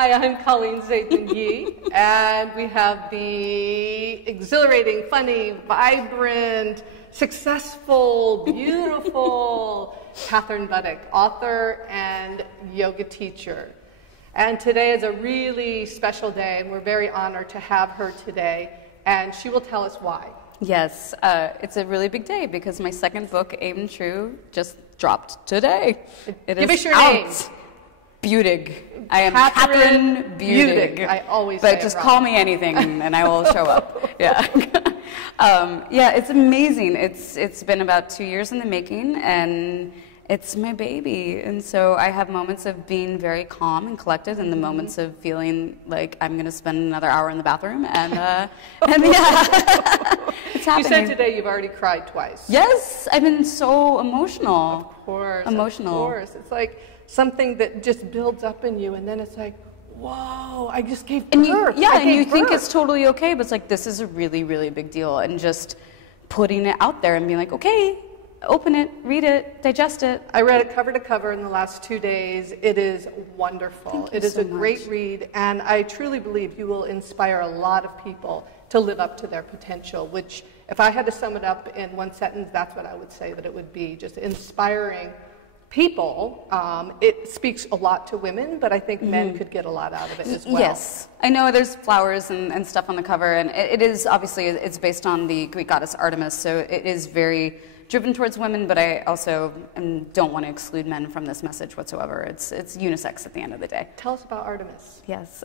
Hi, I'm Colleen Saidman Yee, and we have the exhilarating, funny, vibrant, successful, beautiful Kathryn Budig, author and yoga teacher. And today is a really special day, and we're very honored to have her today, and she will tell us why. Yes, it's a really big day because my second book, Aim and True, just dropped today. Give us your name. Budig. I am Kathryn Budig. I always But say just it wrong. call me anything and I will show up. Yeah. Yeah, it's amazing. It's been about 2 years in the making, and it's my baby. And so I have moments of being very calm and collected, and the moments of feeling like I'm going to spend another hour in the bathroom. And yeah, it's happening. You said today you've already cried twice. Yes, I've been so emotional. Of course. Emotional. Of course. It's like something that just builds up in you, and then it's like, whoa, I just gave birth. And you think it's totally okay, but it's like, this is a really, really big deal. And just putting it out there and being like, okay, open it, read it, digest it. I read it cover to cover in the last 2 days. It is wonderful. It is a great read, and I truly believe you will inspire a lot of people to live up to their potential, which, if I had to sum it up in one sentence, that's what I would say that it would be, just inspiring people. It speaks a lot to women, but I think men could get a lot out of it as well. Yes. I know there's flowers and stuff on the cover, and it is, obviously, it's based on the Greek goddess Artemis, so it is very driven towards women, but I also don't want to exclude men from this message whatsoever. It's unisex at the end of the day. Tell us about Artemis. Yes.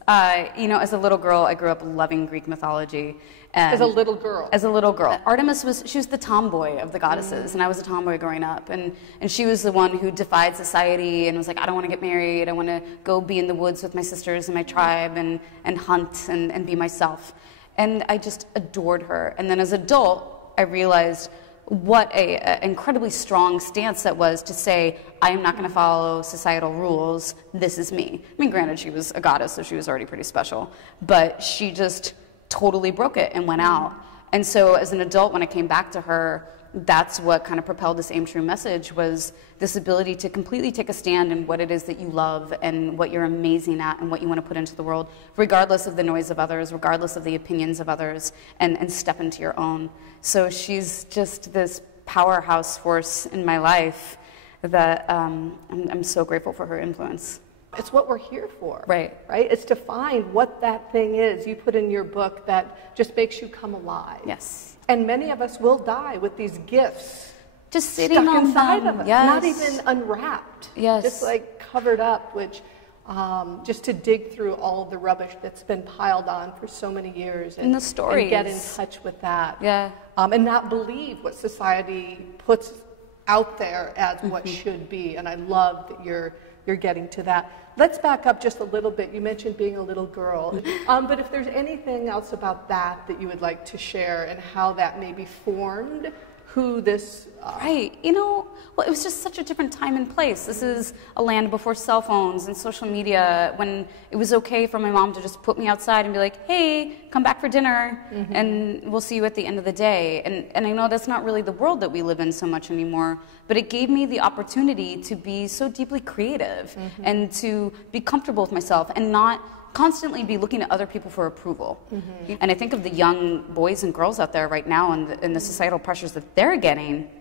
You know, as a little girl, I grew up loving Greek mythology. And as a little girl? As a little girl. Artemis she was the tomboy of the goddesses, and I was a tomboy growing up. And she was the one who defied society and was like, I don't want to get married. I want to go be in the woods with my sisters and my tribe and hunt and be myself. And I just adored her. And then as an adult, I realized what a incredibly strong stance that was to say, I am not going to follow societal rules. This is me. I mean, granted, she was a goddess, so she was already pretty special, but she just totally broke it and went out. And so as an adult, when I came back to her, that's what kind of propelled this Aim True message, was this ability to completely take a stand in what it is that you love and what you're amazing at and what you want to put into the world, regardless of the noise of others, regardless of the opinions of others, and step into your own. So she's just this powerhouse force in my life that I'm so grateful for her influence. It's what we're here for. Right. Right? It's to find what that thing is you put in your book that just makes you come alive. Yes. And many of us will die with these gifts just sitting stuck on inside them. of us, Yes. not even unwrapped. Yes. Just like covered up, which just to dig through all of the rubbish that's been piled on for so many years and the stories. And get in touch with that. Yeah. And not believe what society puts out there as what should be. And I love that you're getting to that. Let's back up just a little bit. You mentioned being a little girl. But if there's anything else about that you would like to share and how that maybe formed who this... Right. You know, well, it was just such a different time and place. This is a land before cell phones and social media, when it was okay for my mom to just put me outside and be like, hey, come back for dinner, and we'll see you at the end of the day. And I know that's not really the world that we live in so much anymore, but it gave me the opportunity to be so deeply creative and to be comfortable with myself and not constantly be looking at other people for approval. And I think of the young boys and girls out there right now and the societal pressures that they're getting.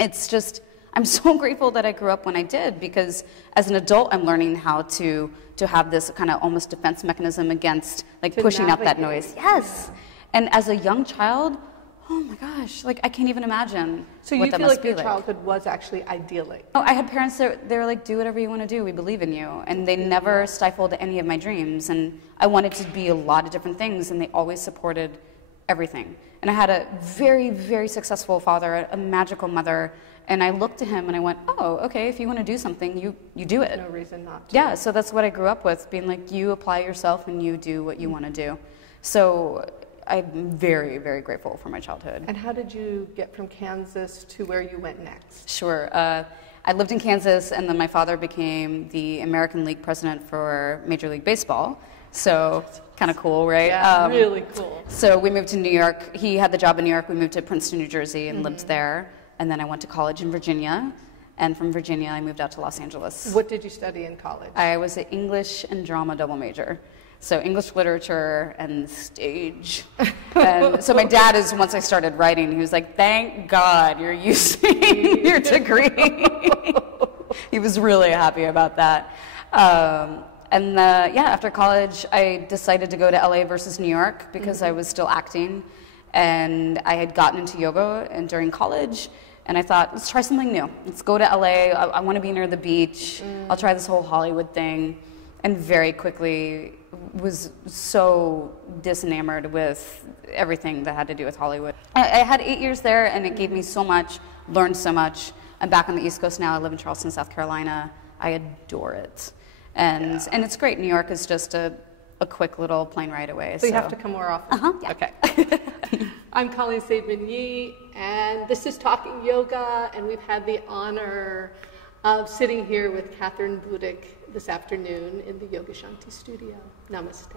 It's just, I'm so grateful that I grew up when I did, because as an adult, I'm learning how to have this kind of almost defense mechanism against like pushing out that noise. Yes. And as a young child, oh my gosh, like I can't even imagine. So you feel like your childhood was actually idyllic? Oh, I had parents that they were like, do whatever you want to do, we believe in you. And they never stifled any of my dreams. And I wanted to be a lot of different things, and they always supported everything. And I had a very, very successful father, a magical mother, and I looked to him and I went, oh, okay, if you want to do something, you do it. No reason not to. Yeah, so that's what I grew up with, being like, you apply yourself and you do what you want to do. So I'm very, very grateful for my childhood. And how did you get from Kansas to where you went next? Sure. I lived in Kansas, and then my father became the American League president for Major League Baseball. So kind of cool, right? Yeah, really cool. So we moved to New York. He had the job in New York. We moved to Princeton, New Jersey, and lived there. And then I went to college in Virginia. And from Virginia, I moved out to Los Angeles. What did you study in college? I was an English and drama double major. So English literature and stage. And so my dad is, once I started writing, he was like, thank God you're using your degree. He was really happy about that. After college, I decided to go to LA versus New York because I was still acting. And I had gotten into yoga during college. And I thought, let's try something new. Let's go to LA. I want to be near the beach. I'll try this whole Hollywood thing. And very quickly was so disenamored with everything that had to do with Hollywood. I had 8 years there, and it gave me so much, learned so much. I'm back on the East Coast now. I live in Charleston, South Carolina. I adore it. And it's great. New York is just a quick little plane ride away. So you have to come more often? Yeah. Okay. I'm Colleen Saidman Yee, and this is Talking Yoga, and we've had the honor of sitting here with Kathryn Budig this afternoon in the Yoga Shanti studio. Namaste.